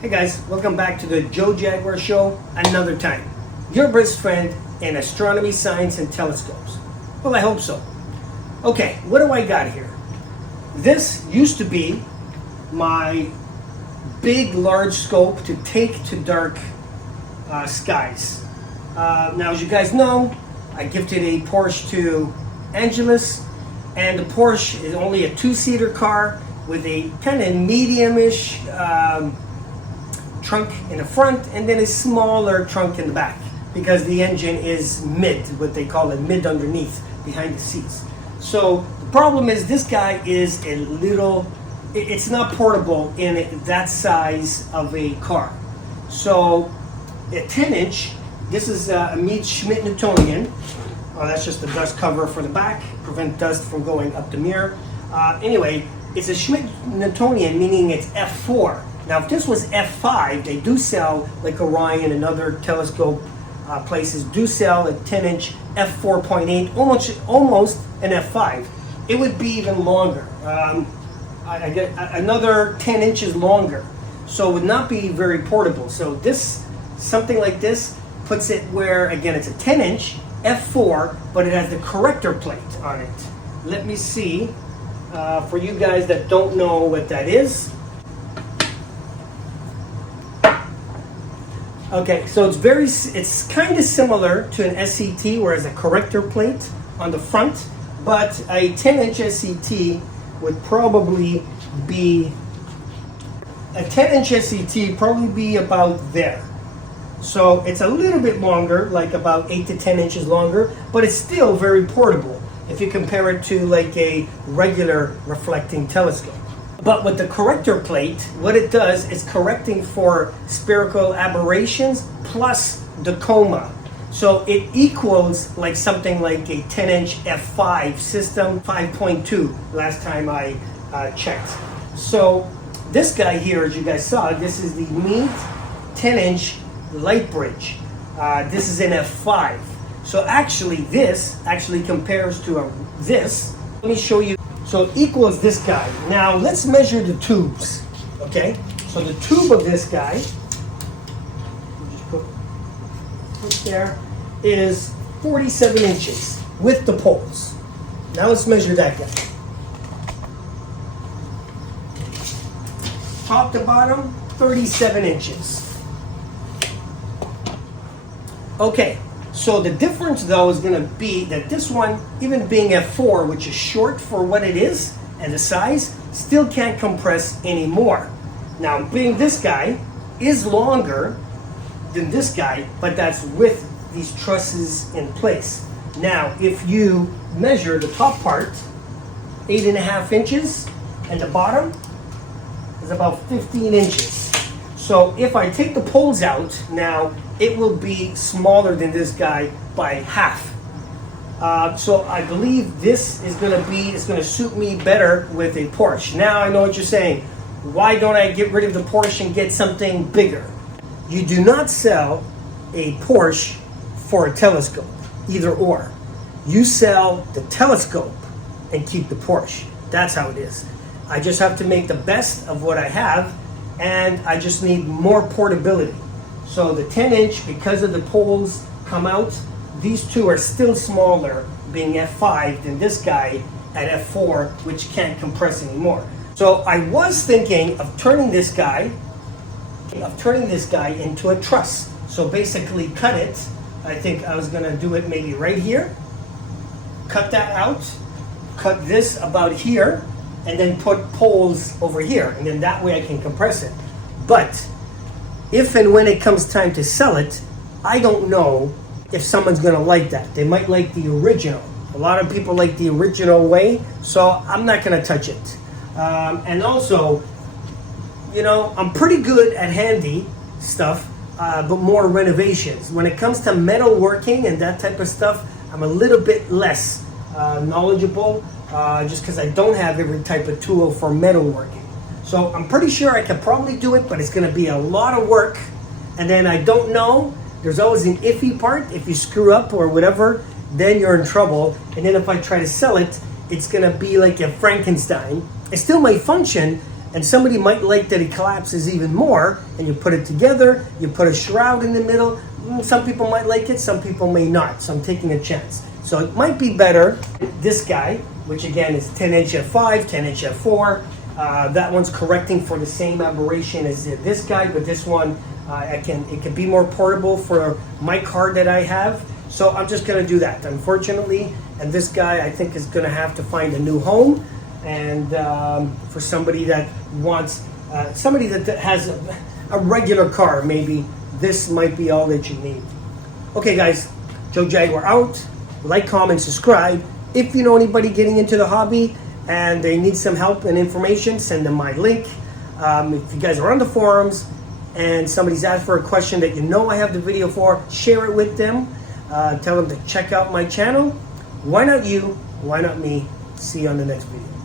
Hey guys, welcome back to the Joe Jaguar Show another time. Your best friend in astronomy, science, and telescopes. Well, I hope so. Okay, what do I got here? This used to be my big, large scope to take to dark skies. Now, as you guys know, I gifted a Porsche to Angelus, and the Porsche is only a two-seater car with a kind of medium-ish trunk in the front and then a smaller trunk in the back because the engine is mid, what they call it, mid underneath, behind the seats. So the problem is this guy is a little, it's not portable in that size of a car. So a 10-inch, this is a Meade Schmidt-Newtonian. Oh, that's just the dust cover for the back, prevent dust from going up the mirror. Anyway, it's a Schmidt-Newtonian, meaning it's F4. Now, if this was F5, they do sell, like Orion and other telescope places, do sell a 10-inch F4.8, almost an F5. It would be even longer. I get another 10 inches longer. So it would not be very portable. So this, something like this, puts it where, again, it's a 10-inch F4, but it has the corrector plate on it. Let me see, for you guys that don't know what that is. Okay, so it's kind of similar to an SCT, whereas a corrector plate on the front, but a 10-inch SCT would probably be, about there. So it's a little bit longer, like about 8 to 10 inches longer, but it's still very portable if you compare it to like a regular reflecting telescope. But with the corrector plate, what it does is correcting for spherical aberrations plus the coma. So it equals like something like a 10-inch F5 system, 5.2 last time I checked. So this guy here, as you guys saw, this is the Meade 10-inch light bridge. This is an F5. So actually this actually compares to this. Let me show you. So it equals this guy. Now let's measure the tubes, okay? So the tube of this guy, just put there, is 47 inches with the poles. Now let's measure that guy. Top to bottom, 37 inches. Okay. So the difference though is going to be that this one, even being F4, which is short for what it is and the size, still can't compress anymore. Now being this guy is longer than this guy, but that's with these trusses in place. Now if you measure the top part, 8.5 inches, and the bottom is about 15 inches. So if I take the poles out, now it will be smaller than this guy by half. So I believe this is going to suit me better with a Porsche. Now I know what you're saying. Why don't I get rid of the Porsche and get something bigger? You do not sell a Porsche for a telescope, either or. You sell the telescope and keep the Porsche. That's how it is. I just have to make the best of what I have, and I just need more portability. So the 10-inch, because of the poles come out, these two are still smaller, being F5, than this guy at F4, which can't compress anymore. So I was thinking of turning this guy into a truss. So basically cut it. I think I was gonna do it maybe right here. Cut that out, cut this about here, and then put poles over here. And then that way I can compress it. But if and when it comes time to sell it, I don't know if someone's going to like that. They might like the original. A lot of people like the original way, so I'm not going to touch it. And also, you know, I'm pretty good at handy stuff, but more renovations. When it comes to metalworking and that type of stuff, I'm a little bit less knowledgeable, just because I don't have every type of tool for metalworking. So I'm pretty sure I could probably do it, but it's going to be a lot of work. And then I don't know. There's always an iffy part. If you screw up or whatever, then you're in trouble. And then if I try to sell it, it's going to be like a Frankenstein. It still may function, And somebody might like that it collapses even more, and you put it together, you put a shroud in the middle. Some people might like it, some people may not, so I'm taking a chance. So it might be better, this guy, which again is 10H f5, 10H f4. That one's correcting for the same aberration as this guy, but this one, it can be more portable for my card that I have. So I'm just gonna do that, unfortunately. And this guy, I think, is gonna have to find a new home. And for somebody that wants, somebody that has a regular car, maybe this might be all that you need. Okay guys, Joe Jaguar out. Like, comment, subscribe. If you know anybody getting into the hobby and they need some help and information, send them my link. If you guys are on the forums and somebody's asked for a question that you know I have the video for, share it with them. Tell them to check out my channel. Why not you? Why not me? See you on the next video.